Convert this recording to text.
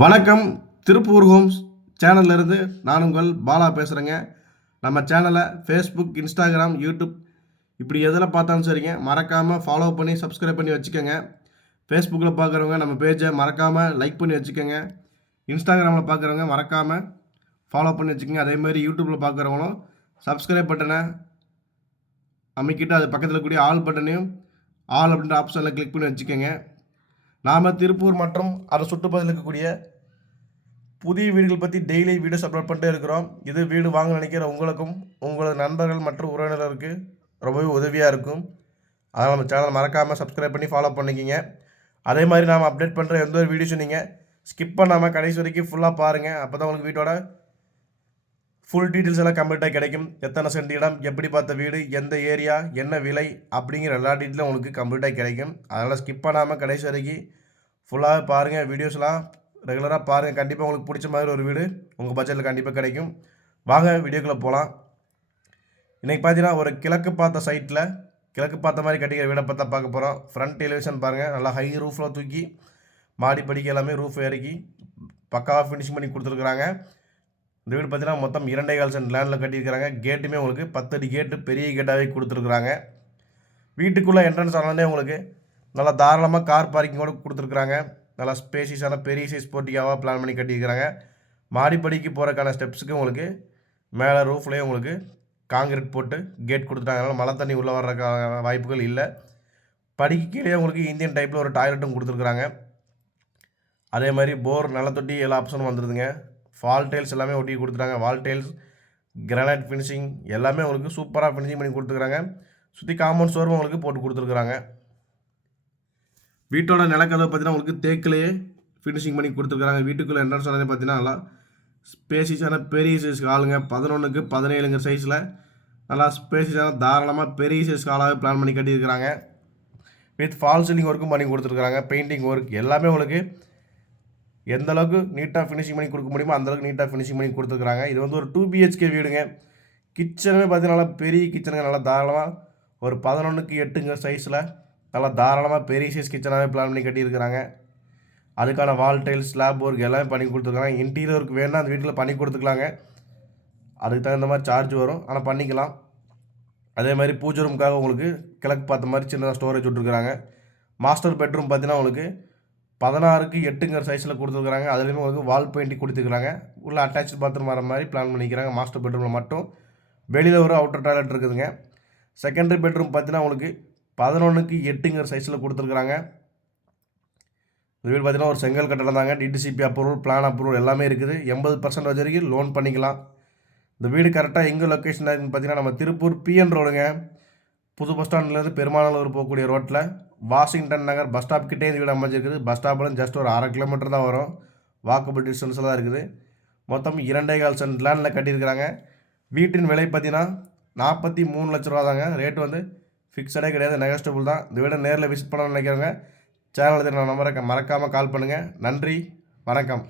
வணக்கம். திருப்பூர் ஹோம்ஸ் சேனல்லேருந்து நான் உங்கள் பாலா பேசுகிறேங்க நம்ம சேனலை ஃபேஸ்புக் இன்ஸ்டாகிராம் யூடியூப் இப்படி எதில் பார்த்தாலும் சரிங்க. மறக்காமல் ஃபாலோ பண்ணி சப்ஸ்கிரைப் பண்ணி வச்சுக்கோங்க. ஃபேஸ்புக்கில் பார்க்குறவங்க நம்ம பேஜை மறக்காமல் லைக் பண்ணி வச்சுக்கோங்க. இன்ஸ்டாகிராமில் பார்க்குறவங்க மறக்காமல் ஃபாலோ பண்ணி வச்சுக்கோங்க. அதேமாதிரி யூடியூப்பில் பார்க்குறவங்களும் சப்ஸ்கிரைப் பட்டனை அமைக்கிட்டு அது பக்கத்தில் கூடிய ஆல் பட்டனையும் ஆல் அப்படின்ற ஆப்ஷனில் கிளிக் பண்ணி வச்சுக்கோங்க. நாம் திருப்பூர் மற்றும் அதை சுற்றுப்பகுதியில் இருக்கக்கூடிய புதிய வீடுகள் பற்றி டெய்லி வீடியோஸ் அப்லோட் பண்ணிட்டே இருக்கிறோம். இது வீடு வாங்க நினைக்கிற உங்களுக்கும் உங்களது நண்பர்கள் மற்றும் உறவினர்களுக்கு ரொம்பவே உதவியாக இருக்கும். அதனால் நம்ம சேனல் மறக்காமல் சப்ஸ்கிரைப் பண்ணி ஃபாலோ பண்ணிக்கிங்க. அதே மாதிரி நாம் அப்டேட் பண்ணுற எந்த ஒரு வீடியோஸும் நீங்கள் ஸ்கிப் பண்ணாமல் கடைசி வரைக்கும் ஃபுல்லாக பாருங்கள் அப்போ தான் உங்களுக்கு வீட்டோட ஃபுல் டீட்டெயில்ஸ் எல்லாம் கம்ப்ளீட்டாக கிடைக்கும். எத்தனை சென்ட் இடம் எப்படி பார்த்த வீடு எந்த ஏரியா என்ன விலை அப்படிங்கிற எல்லா டீட்டெயிலும் உங்களுக்கு கம்ப்ளீட்டாக கிடைக்கும். அதனால் ஸ்கிப் பண்ணாமல் கடைசி வரைக்கும் ஃபுல்லாக பாருங்கள் வீடியோஸ்லாம் ரெகுலராக பாருங்கள் கண்டிப்பாக உங்களுக்கு பிடிச்ச மாதிரி ஒரு வீடு உங்கள் பட்ஜெட்டில் கண்டிப்பாக கிடைக்கும். வாங்க வீடியோக்குள்ளே போகலாம் இன்றைக்கி பார்த்தீங்கன்னா ஒரு கிழக்கு பார்த்த சைட்டில் கிழக்கு பார்த்த மாதிரி கட்டிக்கிற வீடை பார்த்தா பார்க்க போகிறோம் ஃப்ரண்ட் டெலிவிஷன் பாருங்கள் நல்லா ஹை ரூஃபில் தூக்கி மாடி படிக்க எல்லாமே ரூஃப் இறக்கி பக்காவாக ஃபினிஷிங் பண்ணி கொடுத்துருக்குறாங்க. இந்த வீடு பார்த்தீங்கன்னா மொத்தம் இரண்டே கால் சென்ட் லேண்டில் கட்டியிருக்கிறாங்க. கேட்டுமே உங்களுக்கு பத்தடி கேட்டு பெரிய கேட்டாகவே கொடுத்துருக்குறாங்க. வீட்டுக்குள்ளே என்ட்ரன்ஸ் ஆனாலே உங்களுக்கு நல்லா தாராளமாக கார் பார்க்கிங் கூட கொடுத்துருக்குறாங்க. நல்லா ஸ்பேசியஸான பெரிய சைஸ் போட்டிக்காவாக பிளான் பண்ணி கட்டியிருக்கிறாங்க. மாடிப்படிக்கு போகிறக்கான ஸ்டெப்ஸுக்கு உங்களுக்கு மேலே ரூஃப்லேயே உங்களுக்கு காங்கிரீட் போட்டு கேட் கொடுத்துட்டாங்க. அதனால் மழை தண்ணி உள்ளே வர்றதுக்கான வாய்ப்புகள் இல்லை. படிக்கு கீழே உங்களுக்கு இந்தியன் டைப்பில் ஒரு டாய்லெட்டும் கொடுத்துருக்குறாங்க. அதே மாதிரி போர் தொட்டி எல்லா ஆப்ஷனும் வந்துடுதுங்க ஃபால் டைல்ஸ் எல்லாமே ஒட்டி கொடுத்துட்டாங்க. வால் டைல்ஸ் கிரானைட் ஃபினிஷிங் எல்லாமே உங்களுக்கு சூப்பராக ஃபினிஷிங் பண்ணி கொடுத்துருக்குறாங்க சுற்றி காம்பவுண்ட் ஸ்டோரும் உங்களுக்கு போட்டு கொடுத்துருக்குறாங்க வீட்டோட நிலக்கதவை பார்த்தீங்கன்னா உங்களுக்கு தேக்கிலேயே ஃபினிஷிங் பண்ணி கொடுத்துருக்குறாங்க வீட்டுக்குள்ளே என்ட்ரன்ஸ் ஆனது பார்த்தீங்கன்னா நல்லா ஸ்பேசிஸான பெரிய சைஸ் காலுங்க பதினொன்றுக்கு பதினேழுங்க சைஸில் நல்லா ஸ்பேசிஸான தாராளமாக பெரிய சைஸ் காலாகவே பிளான் பண்ணி கட்டியிருக்கிறாங்க. வித் ஃபால் சீலிங் ஒர்க்கும் பண்ணி கொடுத்துருக்குறாங்க. பெயிண்டிங் ஒர்க் எல்லாமே உங்களுக்கு எந்த அளவுக்கு நீட்டாக ஃபினிஷிங் பண்ணி கொடுக்க முடியுமோ அந்தளவுக்கு நீட்டாக ஃபினிஷிங் பண்ணி கொடுத்துருக்குறாங்க. இது வந்து ஒரு டூ பிஹெச்கே வீடுங்க. கிச்சனுமே பார்த்தீங்கன்னா நல்லா பெரிய கிச்சனுங்க நல்லா தாராளமாக ஒரு பதினொன்றுக்கு எட்டுங்க சைஸில் நல்லா தாராளமாக பெரிய சைஸ் கிச்சனாகவே பிளான் பண்ணி கட்டியிருக்கிறாங்க. அதுக்கான வால் டைல்ஸ் ஸ்லாப் ஒர்க் எல்லாமே பண்ணி கொடுத்துருக்காங்க. இன்டீரியருக்கு வேணால் அந்த வீட்டில் பண்ணி கொடுத்துக்கலாங்க. அதுக்கு தகுந்த மாதிரி சார்ஜ் வரும். ஆனால் பண்ணிக்கலாம். அதே மாதிரி பூஜை ரூமுக்காக உங்களுக்கு கிழக்கு பார்த்த மாதிரி சின்னதாக ஸ்டோரேஜ் விட்ருக்குறாங்க மாஸ்டர் பெட்ரூம் பார்த்தீங்கன்னா உங்களுக்கு பதினாறுக்கு எட்டுங்கிற சைஸில் கொடுத்துருக்குறாங்க. அதுலேயுமே உங்களுக்கு வால் பெயிண்டிங் கொடுத்துருக்குறாங்க. உள்ள அட்டாச் பாத்ரூம் வர மாதிரி பிளான் பண்ணிக்கிறாங்க. மாஸ்டர் பெட்ரூமில் மட்டும். வெளியில் ஒரு அவுட்டர் டாய்லெட் இருக்குதுங்க. செகண்டரி பெட்ரூம் பார்த்தீங்கன்னா உங்களுக்கு பதினொன்றுக்கு எட்டுங்கிற சைஸில் கொடுத்துருக்குறாங்க. இந்த வீடு பார்த்தீங்கன்னா ஒரு செங்கல் கட்டடம் தாங்க. டிடிசிபி அப்ரூவல் பிளான் அப்ரூவல் எல்லாமே இருக்குது. எண்பது பர்சன்ட் வரைக்கும் லோன் பண்ணிக்கலாம். இந்த வீடு கரெக்டாக எங்கே லொக்கேஷன் இருக்குன்னு பார்த்தீங்கன்னா நம்ம திருப்பூர் பிஎன் ரோடுங்க புது பஸ் ஸ்டாண்ட்லேருந்து பெருமாநல்லூர் போகக்கூடிய ரோட்டில் வாஷிங்டன் நகர் பஸ் ஸ்டாப் கிட்டே இந்த வீடு அமைஞ்சிருக்குது. பஸ் ஸ்டாப்லேருந்து ஜஸ்ட் ஒரு அரை கிலோமீட்டர் தான் வரும். வாக்கபிள் டிஸ்டன்ஸில் தான் இருக்குது. மொத்தம் இரண்டே கால் சென்ட் லேண்டில் கட்டியிருக்கிறாங்க. வீட்டின் விலை பார்த்தீங்கன்னா நாற்பத்தி மூணு லட்ச ரூபா தாங்க. ரேட் வந்து ஃபிக்ஸடே கிடையாது நெகஸ்டபுள் தான். இந்த வீடை நேரில் விசிட் பண்ணணும்னு நினைக்கிறவங்க சேனலுக்கு நான் நம்பரை மறக்காமல் கால் பண்ணுங்கள் நன்றி வணக்கம்.